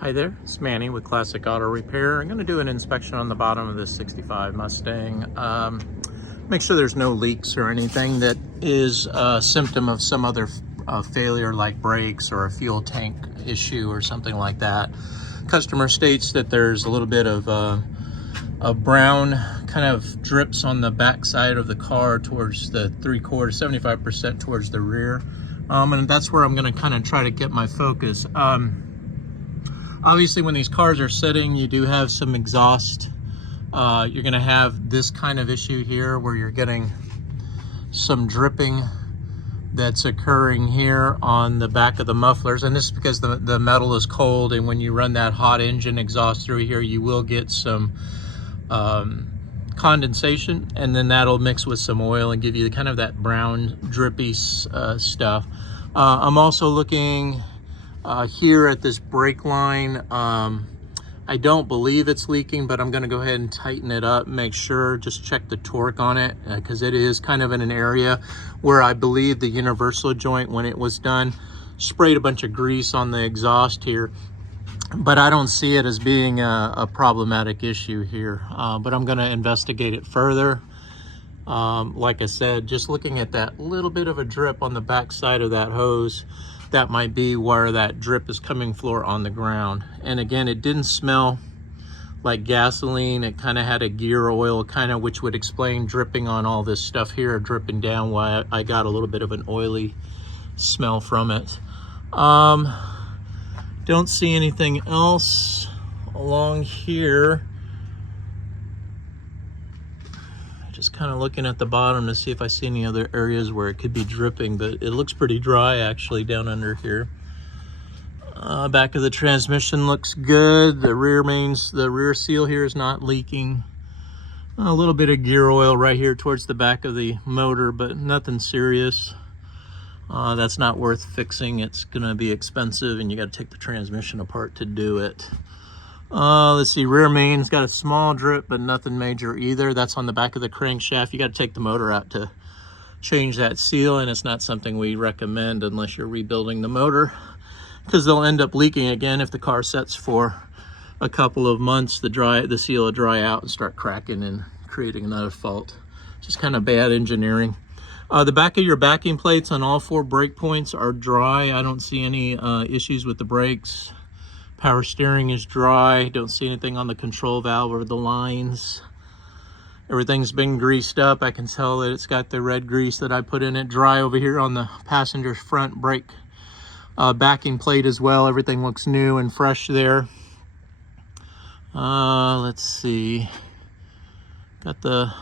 Hi there, it's Manny with Classic Auto Repair. I'm going to do an inspection on the bottom of this 65 Mustang. Make sure there's no leaks or anything that is a symptom of some other failure like brakes or a fuel tank issue or something like that. Customer states that there's a little bit of a brown kind of drips on the back side of the car towards the 3/4, 75% towards the rear. And that's where I'm going to kind of try to get my focus. Obviously, when these cars are sitting, you do have some exhaust. You're going to have this kind of issue here where you're getting some dripping that's occurring here on the back of the mufflers. And this is because the metal is cold, and when you run that hot engine exhaust through here, you will get some condensation, and then that'll mix with some oil and give you kind of that brown drippy stuff. I'm also looking here at this brake line. I don't believe it's leaking, but I'm going to go ahead and tighten it up, make sure, just check the torque on it, because it is kind of in an area where I believe the universal joint, when it was done, sprayed a bunch of grease on the exhaust here. But I don't see it as being a problematic issue here, but I'm going to investigate it further. Like I said, just looking at that little bit of a drip on the back side of that hose, that might be where that drip is coming floor on the ground. And again, it didn't smell like gasoline. It kind of had a gear oil kind of, which would explain dripping on all this stuff here, dripping down, why I got a little bit of an oily smell from it. Don't see anything else along here. Just kind of looking at the bottom to see if I see any other areas where it could be dripping, but it looks pretty dry actually down under here. Back of the transmission looks good. The rear seal here is not leaking. A little bit of gear oil right here towards the back of the motor, but nothing serious. That's not worth fixing. It's gonna be expensive, and you got to take the transmission apart to do it. Let's see, rear main's got a small drip, but nothing major either. That's on the back of the crankshaft. You got to take the motor out to change that seal, and it's not something we recommend unless you're rebuilding the motor, because they'll end up leaking again if the car sets for a couple of months. The seal will dry out and start cracking and creating another fault. Just kind of bad engineering. The back of your backing plates on all 4 brake points are dry. I don't see any issues with the brakes. Power steering is dry. Don't see anything on the control valve or the lines. Everything's been greased up. I can tell that it's got the red grease that I put in it. Dry over here on the passenger front brake backing plate as well. Everything looks new and fresh there. Let's see. Got the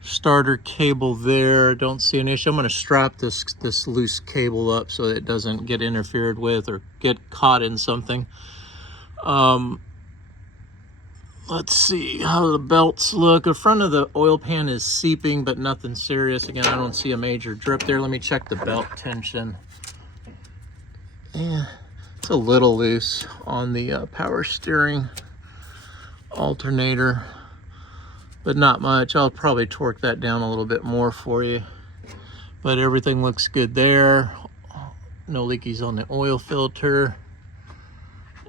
starter cable there. Don't see an issue. I'm going to strap this loose cable up so that it doesn't get interfered with or get caught in something. Let's see how the belts look. The front of the oil pan is seeping, but nothing serious. Again, I don't see a major drip there. Let me check the belt tension. Yeah, it's a little loose on the power steering alternator, but not much. I'll probably torque that down a little bit more for you. But everything looks good there. No leakies on the oil filter.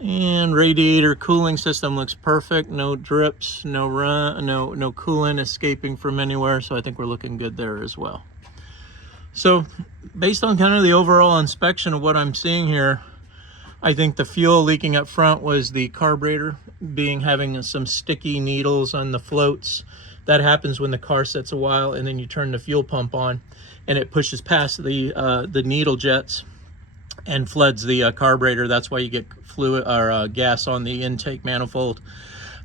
And radiator cooling system looks perfect. No drips, no coolant escaping from anywhere. So I think we're looking good there as well. So based on kind of the overall inspection of what I'm seeing here, I think the fuel leaking up front was the carburetor having some sticky needles on the floats. That happens when the car sits a while, and then you turn the fuel pump on and it pushes past the needle jets and floods the carburetor. That's why you get fluid or gas on the intake manifold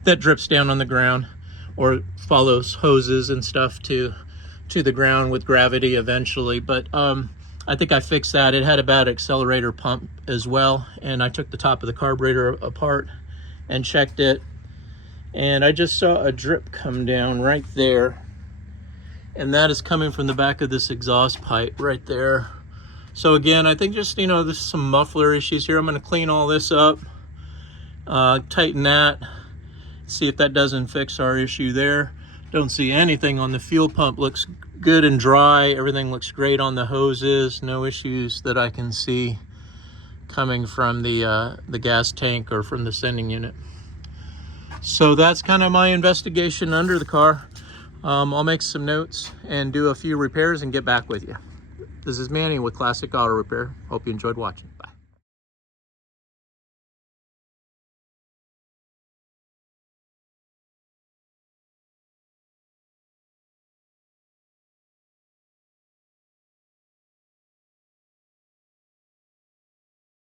that drips down on the ground or follows hoses and stuff to the ground with gravity eventually. But I think I fixed that. It had a bad accelerator pump as well, and I took the top of the carburetor apart and checked it, and I just saw a drip come down right there, and that is coming from the back of this exhaust pipe right there. So again, I think just, there's some muffler issues here. I'm going to clean all this up, tighten that, see if that doesn't fix our issue there. Don't see anything on the fuel pump. Looks good and dry. Everything looks great on the hoses. No issues that I can see coming from the gas tank or from the sending unit. So that's kind of my investigation under the car. I'll make some notes and do a few repairs and get back with you. This is Manny with Classic Auto Repair. Hope you enjoyed watching. Bye.